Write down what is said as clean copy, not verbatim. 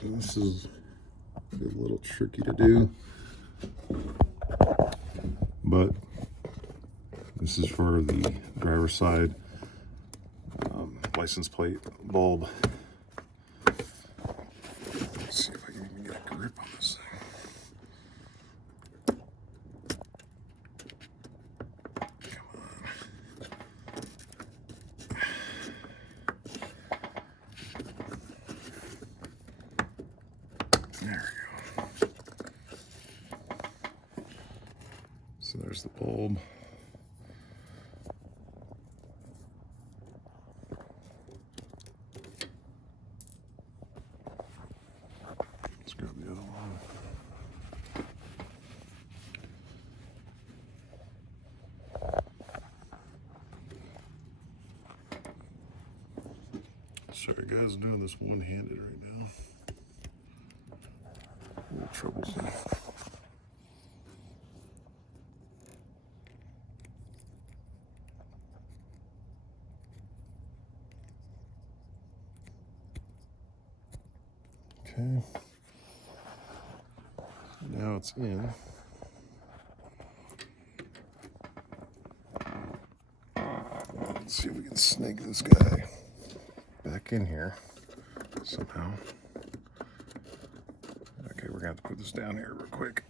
So this is a little tricky to do, but this is for the driver's side license plate bulb. Let's see if I can even get a grip on this thing. There we go. So there's the bulb. Let's grab the other one. Sorry guys, I'm doing this one-handed right now. A little troublesome. Okay. Now it's in. Let's see if we can snag this guy back in here somehow. Okay, we're gonna have to put this down here real quick.